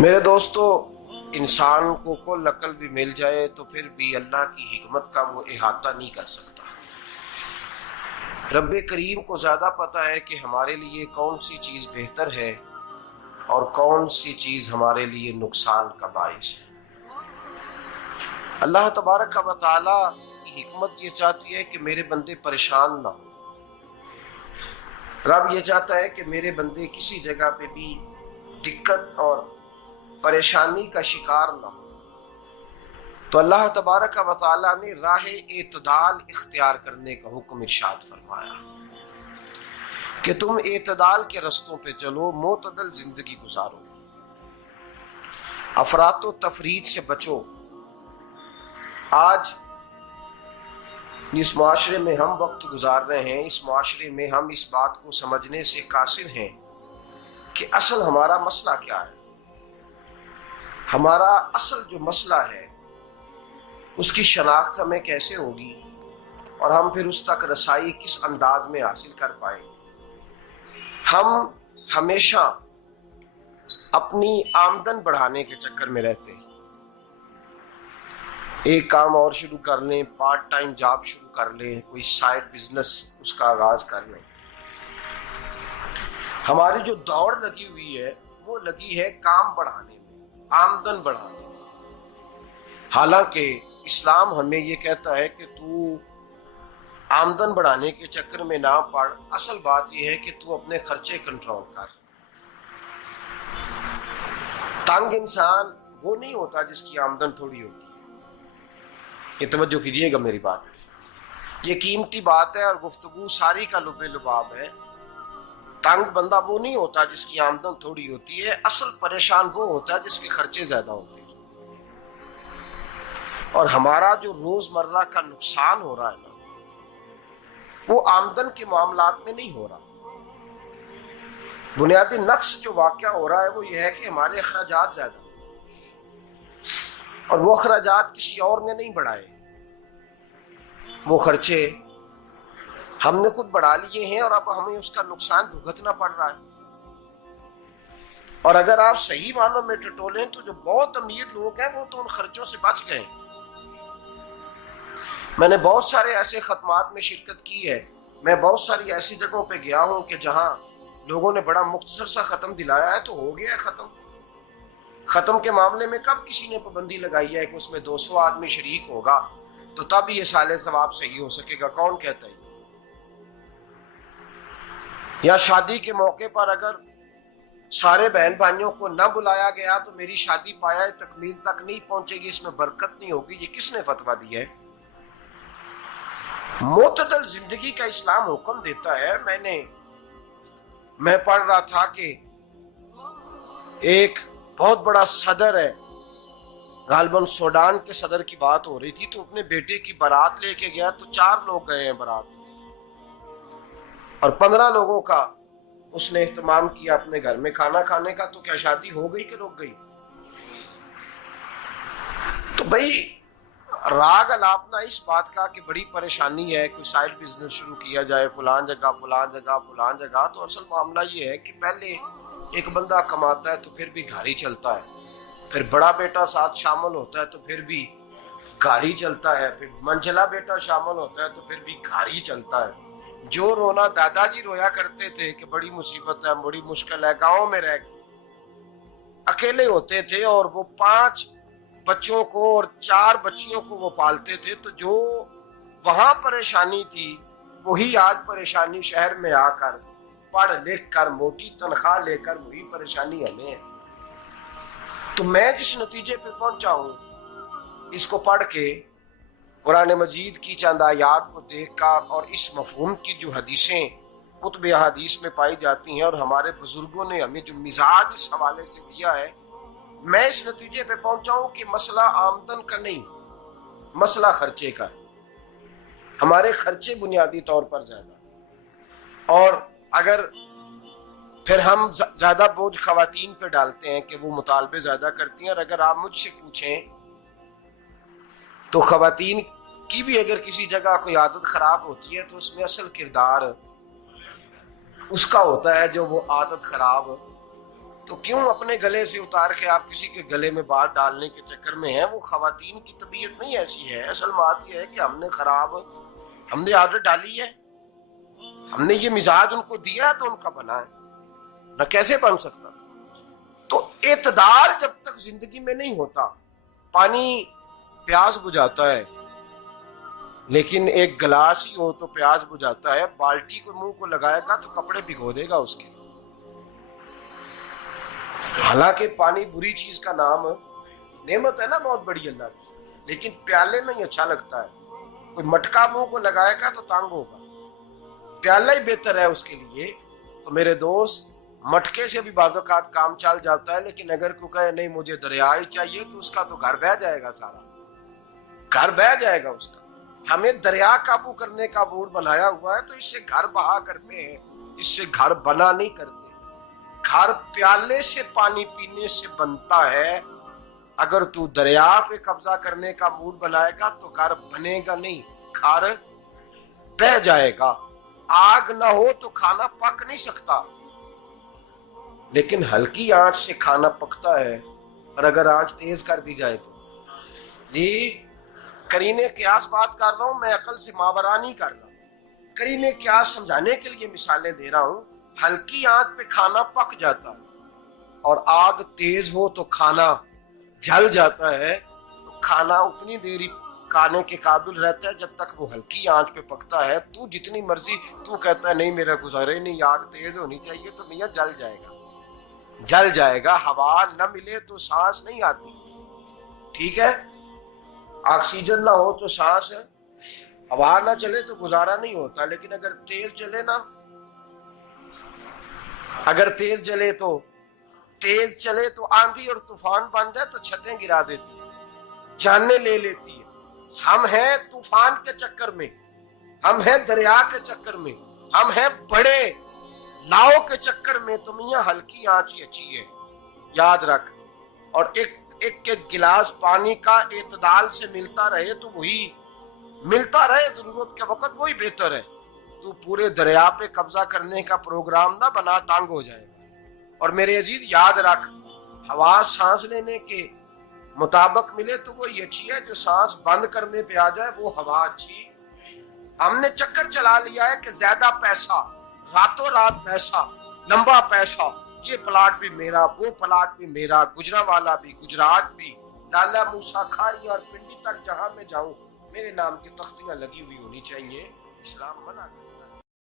میرے دوستو، انسان کو کل عقل بھی مل جائے تو پھر بھی اللہ کی حکمت کا وہ احاطہ نہیں کر سکتا۔ رب کریم کو زیادہ پتہ ہے کہ ہمارے لیے کون سی چیز بہتر ہے اور کون سی چیز ہمارے لیے نقصان کا باعث ہے۔ اللہ تبارک و تعالی کی حکمت یہ چاہتی ہے کہ میرے بندے پریشان نہ ہوں۔ رب یہ چاہتا ہے کہ میرے بندے کسی جگہ پہ بھی دقت اور پریشانی کا شکار نہ ہو۔ تو اللہ تبارک و تعالی نے راہ اعتدال اختیار کرنے کا حکم ارشاد فرمایا کہ تم اعتدال کے رستوں پہ چلو، معتدل زندگی گزارو، افراط و تفریط سے بچو۔ آج جس معاشرے میں ہم وقت گزار رہے ہیں، اس معاشرے میں ہم اس بات کو سمجھنے سے قاصر ہیں کہ اصل ہمارا مسئلہ کیا ہے۔ ہمارا اصل جو مسئلہ ہے اس کی شناخت ہمیں کیسے ہوگی اور ہم پھر اس تک رسائی کس انداز میں حاصل کر پائیں۔ ہم ہمیشہ اپنی آمدن بڑھانے کے چکر میں رہتے ہیں، ایک کام اور شروع کر لیں، پارٹ ٹائم جاب شروع کر لیں، کوئی سائیڈ بزنس اس کا آغاز کر لیں۔ ہماری جو دوڑ لگی ہوئی ہے وہ لگی ہے کام بڑھانے میں، آمدن بڑھانے میں۔ حالانکہ اسلام ہمیں یہ کہتا ہے کہ تو آمدن بڑھانے کے چکر میں نہ پڑ، اصل بات یہ ہے کہ تو اپنے خرچے کنٹرول کر۔ تنگ انسان وہ نہیں ہوتا جس کی آمدن تھوڑی ہوتی ہے۔ یہ توجہ کیجئے گا میری بات، یہ قیمتی بات ہے اور گفتگو ساری کا لب لباب ہے۔ تنگ بندہ وہ نہیں ہوتا جس کی آمدن تھوڑی ہوتی ہے، اصل پریشان وہ ہوتا ہے جس کے خرچے زیادہ ہوتے ہیں۔ اور ہمارا جو روزمرہ کا نقصان ہو رہا ہے نا، وہ آمدن کے معاملات میں نہیں ہو رہا۔ بنیادی نقص جو واقعہ ہو رہا ہے وہ یہ ہے کہ ہمارے اخراجات زیادہ ہیں اور وہ اخراجات کسی اور نے نہیں بڑھائے، وہ خرچے ہم نے خود بڑھا لیے ہیں اور اب ہمیں اس کا نقصان بھگتنا پڑ رہا ہے۔ اور اگر آپ صحیح معنوں میں ٹٹولیں تو جو بہت امیر لوگ ہیں وہ تو ان خرچوں سے بچ گئے۔ میں نے بہت سارے ایسے ختمات میں شرکت کی ہے، میں بہت ساری ایسی جگہوں پہ گیا ہوں کہ جہاں لوگوں نے بڑا مختصر سا ختم دلایا ہے تو ہو گیا ہے ختم۔ ختم کے معاملے میں کب کسی نے پابندی لگائی ہے کہ اس میں 200 آدمی شریک ہوگا تو تب یہ سال ثواب صحیح ہو سکے گا؟ کون کہتا ہے؟ یا شادی کے موقع پر اگر سارے بہن بھائیوں کو نہ بلایا گیا تو میری شادی پایہ تکمیل تک نہیں پہنچے گی، اس میں برکت نہیں ہوگی، یہ کس نے فتویٰ دیا ہے؟ معتدل زندگی کا اسلام حکم دیتا ہے۔ میں پڑھ رہا تھا کہ ایک بہت بڑا صدر ہے، غالباً سوڈان کے صدر کی بات ہو رہی تھی، تو اپنے بیٹے کی بارات لے کے گیا تو 4 لوگ گئے ہیں بارات اور 15 لوگوں کا اس نے اہتمام کیا اپنے گھر میں کھانا کھانے کا۔ تو کیا شادی ہو گئی کہ رک گئی؟ تو بھئی راگ الاپنا اس بات کا کہ بڑی پریشانی ہے، کوئی سائیڈ بزنس شروع کیا جائے فلان جگہ فلان جگہ فلان جگہ، تو اصل معاملہ یہ ہے کہ پہلے ایک بندہ کماتا ہے تو پھر بھی گھر ہی چلتا ہے، پھر بڑا بیٹا ساتھ شامل ہوتا ہے تو پھر بھی گھر ہی چلتا ہے، پھر منجلا بیٹا شامل ہوتا ہے تو پھر بھی گھر ہی چلتا ہے۔ جو رونا دادا جی رویا کرتے تھے کہ بڑی مصیبت ہے، بڑی مشکل ہے، گاؤں میں رہ اکیلے ہوتے تھے اور وہ 5 بچوں کو اور 4 بچیوں کو وہ پالتے تھے، تو جو وہاں پریشانی تھی وہی آج پریشانی شہر میں آ کر پڑھ لکھ کر موٹی تنخواہ لے کر وہی پریشانی ہمیں ہے۔ تو میں جس نتیجے پہ پہنچا ہوں اس کو پڑھ کے، قرآن مجید کی چند آیات کو دیکھ کر اور اس مفہوم کی جو حدیثیں کتب احادیث میں پائی جاتی ہیں اور ہمارے بزرگوں نے ہمیں جو مزاج اس حوالے سے دیا ہے، میں اس نتیجے پہ پہنچا ہوں کہ مسئلہ آمدن کا نہیں، مسئلہ خرچے کا ہے۔ ہمارے خرچے بنیادی طور پر زیادہ، اور اگر پھر ہم زیادہ بوجھ خواتین پہ ڈالتے ہیں کہ وہ مطالبے زیادہ کرتی ہیں، اور اگر آپ مجھ سے پوچھیں تو خواتین کی بھی اگر کسی جگہ کوئی عادت خراب ہوتی ہے تو اس میں اصل کردار اس کا ہوتا ہے جو وہ عادت خراب تو کیوں اپنے گلے سے اتار کے آپ کسی کے گلے میں بات ڈالنے کے چکر میں ہیں؟ وہ خواتین کی طبیعت نہیں ایسی ہے. اصل بات یہ ہے کہ ہم نے عادت ڈالی ہے، ہم نے یہ مزاج ان کو دیا ہے تو ان کا بنا ہے، نہ کیسے بن سکتا. تو اعتدال جب تک زندگی میں نہیں ہوتا، پانی پیاس بجھاتا ہے لیکن ایک گلاس ہی ہو تو پیاس بجھاتا ہے، بالٹی کو منہ کو لگائے گا تو کپڑے بھگو دے گا اس کے. حالانکہ پانی بری چیز کا نام نعمت ہے نا بہت بڑی اللہ کی، لیکن پیالے میں ہی اچھا لگتا ہے. کوئی مٹکا منہ کو لگائے گا تو تانگ ہوگا، پیالہ ہی بہتر ہے اس کے لیے. تو میرے دوست، مٹکے سے بھی بعض اوقات کام چل جاتا ہے، لیکن اگر کوئی کہے نہیں مجھے دریا ہی چاہیے تو اس کا تو گھر بہ جائے گا، سارا گھر بہ جائے گا اس کا. ہمیں دریا قابو کرنے کا موڈ بنایا ہوا ہے تو اس سے گھر بہا کرتے ہیں، اس سے گھر بنا نہیں کرتے. گھر پیالے سے پانی پینے سے بنتا ہے. اگر تو دریا پہ قبضہ کرنے کا موڈ بنائے گا تو گھر بنے گا نہیں، گھر بہ جائے گا. آگ نہ ہو تو کھانا پک نہیں سکتا، لیکن ہلکی آنچ سے کھانا پکتا ہے. اور اگر آنچ تیز کر دی جائے تو جی قرینے قیاس بات کر رہا ہوں، میں عقل سے ماورا نہیں کر رہا. قرینے قیاس سمجھانے کے لیے مثالیں دے رہا ہوں. ہلکی آنچ پہ کھانا پک جاتا ہے اور آگ تیز ہو تو کھانا جل جاتا ہے. تو کھانا اتنی دیر کھانے کے قابل رہتا ہے جب تک وہ ہلکی آنچ پہ پکتا ہے. تو جتنی مرضی تو کہتا ہے نہیں میرا گزارے نہیں، آگ تیز ہونی چاہیے، تو میاں جل جائے گا، جل جائے گا. ہوا نہ ملے تو سانس نہیں آتی، ٹھیک ہے؟ آکسیجن نہ ہو تو سانس، ہوا نہ چلے تو گزارا نہیں ہوتا. لیکن اگر تیز جلے نا، اگر تیز چلے تو آندھی اور طوفان بن جائے تو چھتیں گرا دیتی ہے، جانیں لے لیتی ہے. ہم ہیں طوفان کے چکر میں، ہم ہیں دریا کے چکر میں، ہم ہیں بڑے لاؤ کے چکر میں. تو میاں ہلکی آنچ ہی اچھی ہے، یاد رکھ. اور ایک گلاس پانی کا اعتدال سے ملتا رہے تو وہی ملتا رہے، ضرورت کے وقت وہی بہتر ہے. تو پورے دریا پہ قبضہ کرنے کا پروگرام نہ بنا، تانگ ہو جائے گا. اور میرے عزیز یاد رکھ، ہوا سانس لینے کے مطابق ملے تو وہی اچھی ہے، جو سانس بند کرنے پہ آ جائے وہ ہوا اچھی. ہم نے چکر چلا لیا ہے کہ زیادہ پیسہ، راتوں رات پیسہ، لمبا پیسہ، یہ پلاٹ بھی میرا، وہ پلاٹ بھی میرا، گجرانوالا بھی، گجرات بھی، لالا موسیٰ کھاری اور پنڈی تک جہاں میں جاؤں میرے نام کی تختیاں لگی ہوئی ہونی چاہیے. اسلام منع